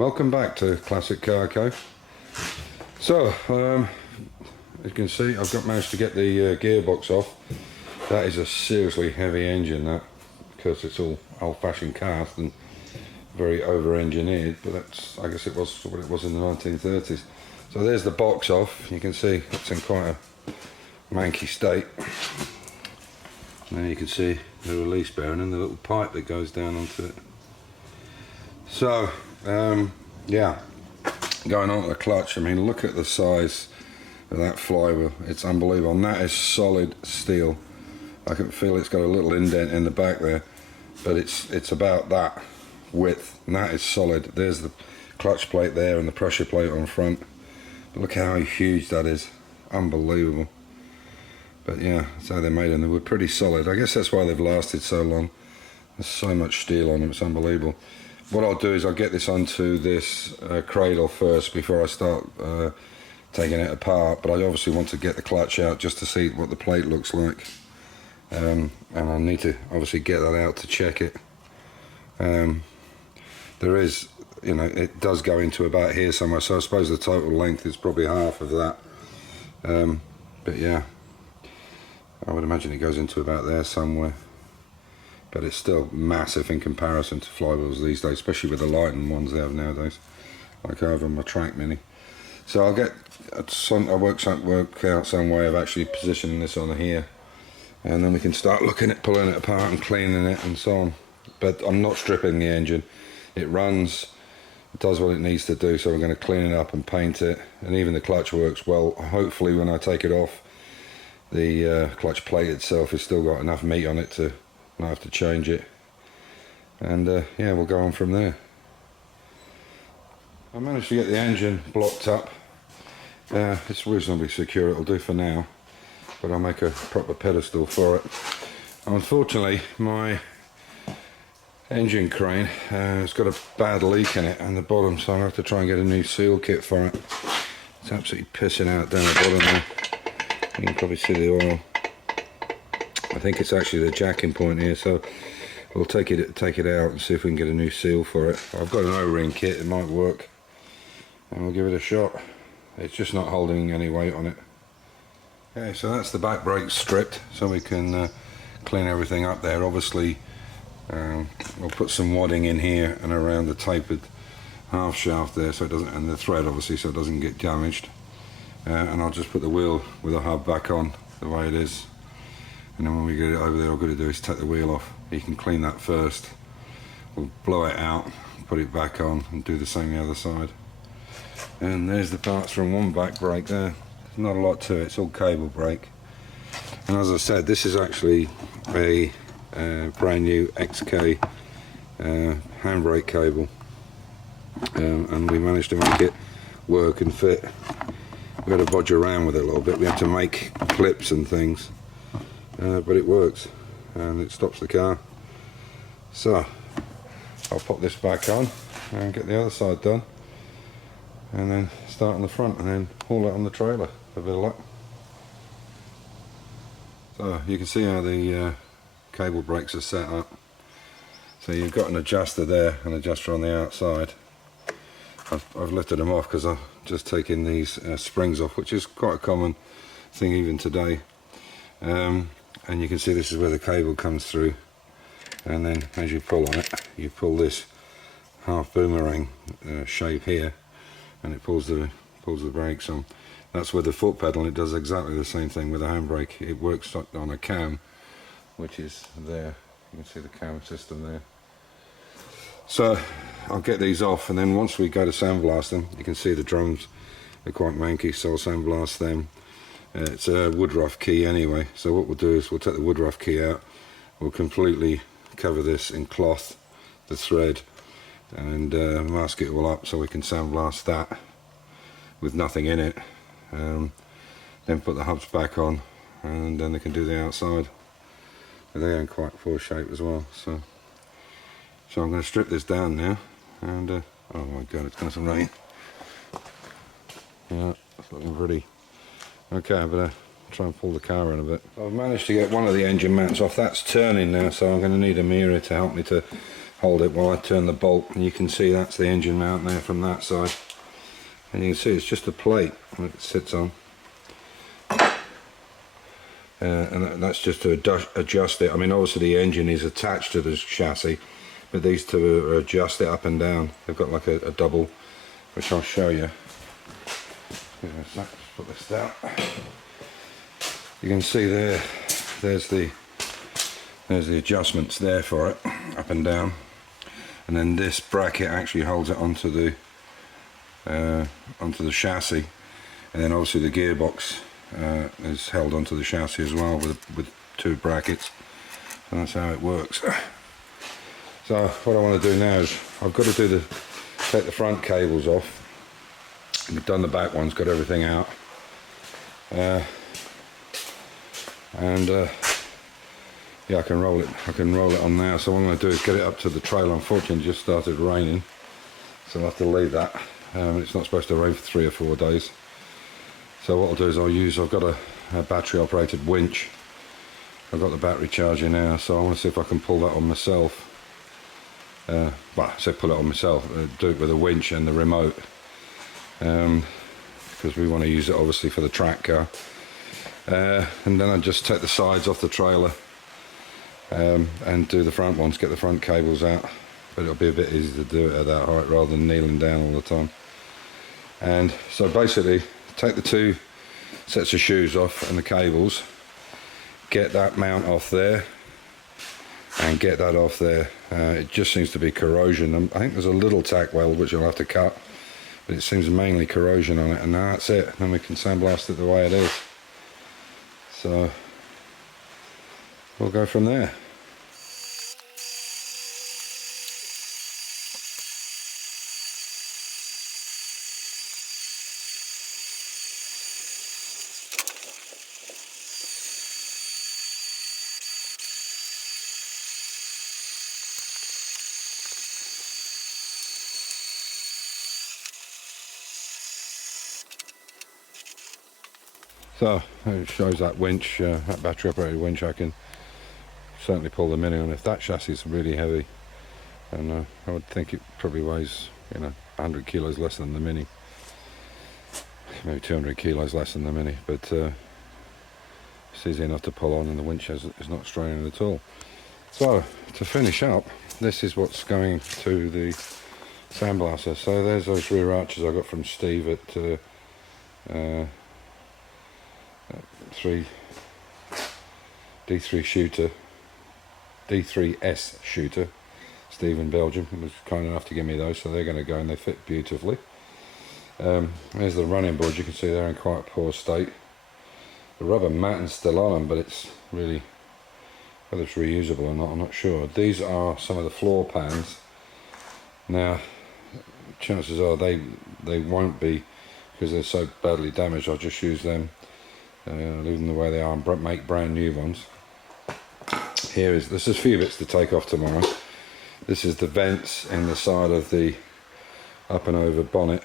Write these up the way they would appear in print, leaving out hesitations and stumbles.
Welcome back to Classic Car Co. So, as you can see, I've managed to get the gearbox off. That is a seriously heavy engine, that, because it's all old-fashioned cast and very over-engineered, but that's, I guess it was what it was in the 1930s. So there's the box off. You can see it's in quite a manky state. And then you can see the release bearing and the little pipe that goes down onto it. So, yeah, going on to the clutch, I mean, look at the size of that flywheel. It's unbelievable, and that is solid steel. I can feel it's got a little indent in the back there, but it's about that width, and that is solid. There's the clutch plate there and the pressure plate on front. But look how huge that is, unbelievable. But yeah, that's how they're made, and they were pretty solid. I guess that's why they've lasted so long. There's so much steel on them, it's unbelievable. What I'll do is I'll get this onto this cradle first before I start taking it apart, but I obviously want to get the clutch out just to see what the plate looks like. And I need to obviously get that out to check it. There is, you know, it does go into about here somewhere, so I suppose the total length is probably half of that. But yeah, I would imagine it goes into about there somewhere. But it's still massive in comparison to flywheels these days, especially with the lighting ones they have nowadays, like over my Track Mini. So I'll get I'll work out some way of actually positioning this on here, and then we can start looking at pulling it apart and cleaning it and so on. But I'm not stripping the engine. It runs, it does what it needs to do, so we're going to clean it up and paint it, and even the clutch works well. Hopefully when I take it off, the clutch plate itself has still got enough meat on it to I have to change it, and yeah, we'll go on from there. I managed to get the engine blocked up. It's reasonably secure, it'll do for now, but I'll make a proper pedestal for it. Unfortunately, my engine crane has got a bad leak in it on the bottom, so I'll have to try and get a new seal kit for it. It's absolutely pissing out down the bottom there. You can probably see the oil. I think it's actually the jacking point here, so we'll take it out and see if we can get a new seal for it. I've got an O-ring kit, it might work, and we'll give it a shot. It's just not holding any weight on it. Okay, so that's the back brake stripped, so we can clean everything up there. Obviously, we'll put some wadding in here and around the tapered half shaft there, so it doesn't, and the thread obviously, so it doesn't get damaged. And I'll just put the wheel with the hub back on the way it is. And then when we get it over there, all we're going to do is take the wheel off. You can clean that first. We'll blow it out, put it back on, and do the same the other side. And there's the parts from one back brake there. There's not a lot to it, it's all cable brake. And as I said, this is actually a brand new XK handbrake cable. And we managed to make it work and fit. We had to bodge around with it a little bit. We had to make clips and things. But it works and it stops the car. So I'll pop this back on and get the other side done, and then start on the front and then haul it on the trailer for a bit of luck. So you can see how the cable brakes are set up. So you've got an adjuster there, an adjuster on the outside. I've lifted them off because I've just taken these springs off, which is quite a common thing even today. And you can see this is where the cable comes through, and then as you pull on it, you pull this half boomerang shape here, and it pulls the brakes on. That's with the foot pedal, and it does exactly the same thing with the handbrake. It works on a cam, which is there. You can see the cam system there. So I'll get these off, and then once we go to sandblast them, you can see the drums are quite manky, so I'll sandblast them. It's a woodruff key anyway, so what we'll do is we'll take the woodruff key out, we'll completely cover this in cloth, the thread, and mask it all up so we can sandblast that with nothing in it. Then put the hubs back on, and then they can do the outside. They're in quite poor shape as well, so I'm going to strip this down now, and oh my god, it's going to rain. Yeah, it's looking pretty. Okay, I better try and pull the car in a bit. I've managed to get one of the engine mats off. That's turning now, so I'm going to need a mirror to help me to hold it while I turn the bolt, and you can see that's the engine mount there from that side, and you can see it's just a plate that it sits on, and that's just to adjust it. I mean, obviously the engine is attached to the chassis, but these two are adjust it up and down. They've got like a double, which I'll show you. Give me a sec, put this down. You can see there's the adjustments there for it, up and down, and then this bracket actually holds it onto the chassis, and then obviously the gearbox is held onto the chassis as well with two brackets, and that's how it works. So what I want to do now is I've got to take the front cables off. I've done the back ones, got everything out, yeah, I can roll it on now. So what I'm going to do is get it up to the trailer. Unfortunately it just started raining, so I'll have to leave that. It's not supposed to rain for 3 or 4 days. So what I'll do is I've got a battery operated winch. I've got the battery charger now, so I want to see if I can pull that on myself. Well, I say pull it on myself, do it with a winch and the remote, because we want to use it obviously for the track car. And then I just take the sides off the trailer and do the front ones, get the front cables out, but it'll be a bit easier to do it at that height rather than kneeling down all the time. And so basically take the 2 sets of shoes off and the cables, get that mount off there and get that off there. It just seems to be corrosion. I think there's a little tack weld which I'll have to cut, but it seems mainly corrosion on it, and that's it. Then we can sandblast it the way it is. So we'll go from there. So it shows that winch, that battery operated winch. I can certainly pull the Mini on. If that chassis is really heavy, and I would think it probably weighs, 100 kilos less than the Mini, maybe 200 kilos less than the Mini, but it's easy enough to pull on, and the winch is not straining at all. So to finish up, this is what's going to the sandblaster. So there's those rear arches I got from Steve at D3S shooter. Steve in Belgium was kind enough to give me those, so they're going to go, and they fit beautifully. There's the running boards. You can see they're in quite poor state. The rubber matting's still on them, but it's really, whether it's reusable or not, I'm not sure. These are some of the floor pans. Now chances are they won't be, because they're so badly damaged. I'll just use them, leave them the way they are, and make brand new ones. There's a few bits to take off tomorrow. This is the vents in the side of the up and over bonnet,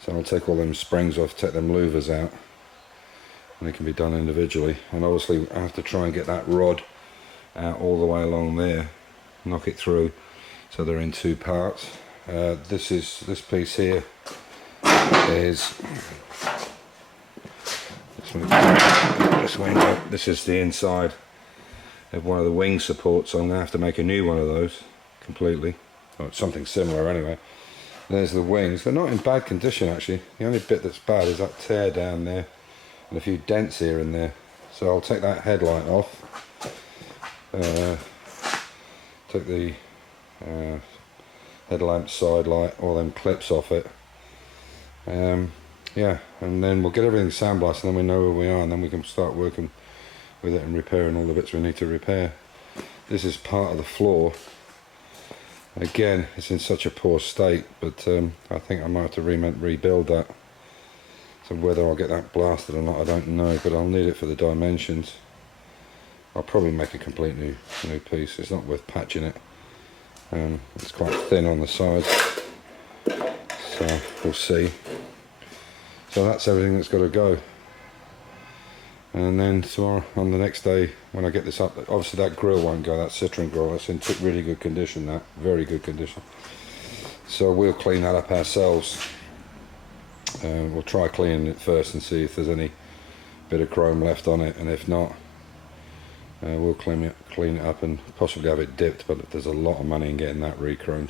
so I'll take all them springs off, take them louvers out, and it can be done individually. And obviously I have to try and get that rod out all the way along there, knock it through, so they're in 2 parts. This piece here is this is the inside of one of the wing supports, so I'm going to have to make a new one of those completely, or something similar anyway. There's the wings. They're not in bad condition actually. The only bit that's bad is that tear down there and a few dents here and there. So I'll take that headlight off, take the headlamp side light, all them clips off it. Yeah, and then we'll get everything sandblasted, and then we know where we are, and then we can start working with it and repairing all the bits we need to repair. This is part of the floor. Again, it's in such a poor state, but I think I might have to rebuild that. So whether I'll get that blasted or not, I don't know, but I'll need it for the dimensions. I'll probably make a complete new piece. It's not worth patching it. It's quite thin on the sides, so we'll see. So that's everything that's got to go. And then tomorrow, on the next day, when I get this up, obviously that grill won't go, that Citroen grill, that's in really good condition, that, very good condition. So we'll clean that up ourselves. We'll try cleaning it first and see if there's any bit of chrome left on it, and if not, we'll clean it up and possibly have it dipped, but there's a lot of money in getting that re-chromed.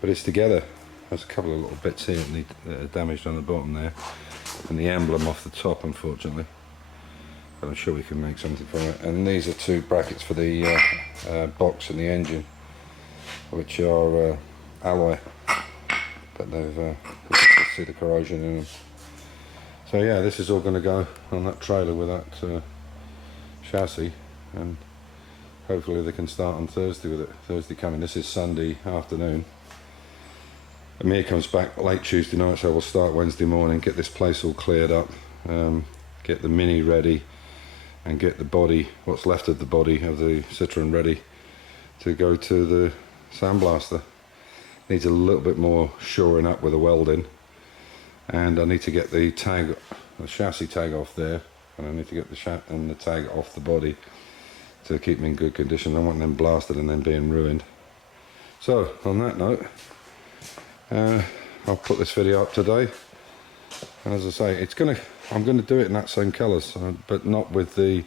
But it's together. There's a couple of little bits here that are damaged on the bottom there, and the emblem off the top, unfortunately. But I'm sure we can make something from it. And these are two brackets for the box and the engine, which are alloy, but they've you can see the corrosion in them. So yeah, this is all going to go on that trailer with that chassis, and hopefully they can start on Thursday with it. Thursday coming. This is Sunday afternoon. Amir comes back late Tuesday night, so we'll start Wednesday morning, get this place all cleared up, get the Mini ready, and get the body, what's left of the body of the Citroen, ready to go to the sandblaster. Needs a little bit more shoring up with the welding, and I need to get the tag, the chassis tag off there, and I need to get the tag off the body to keep them in good condition. I don't want them blasted and then being ruined. So on that note, I'll put this video up today, and as I say, I'm gonna do it in that same colours, but not with the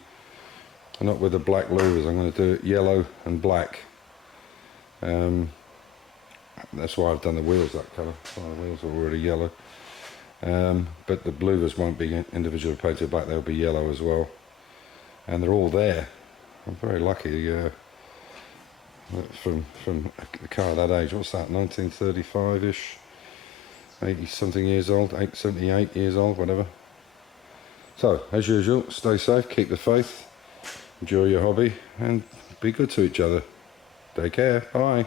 black louvers. I'm going to do it yellow and black. That's why I've done the wheels that colour. The wheels are already yellow, but the louvers won't be individually painted black. They'll be yellow as well, and they're all there. I'm very lucky from a car that age. What's that? 1935-ish, 80 something years old, 78 years old, whatever. So, as usual, stay safe, keep the faith, enjoy your hobby, and be good to each other. Take care, bye.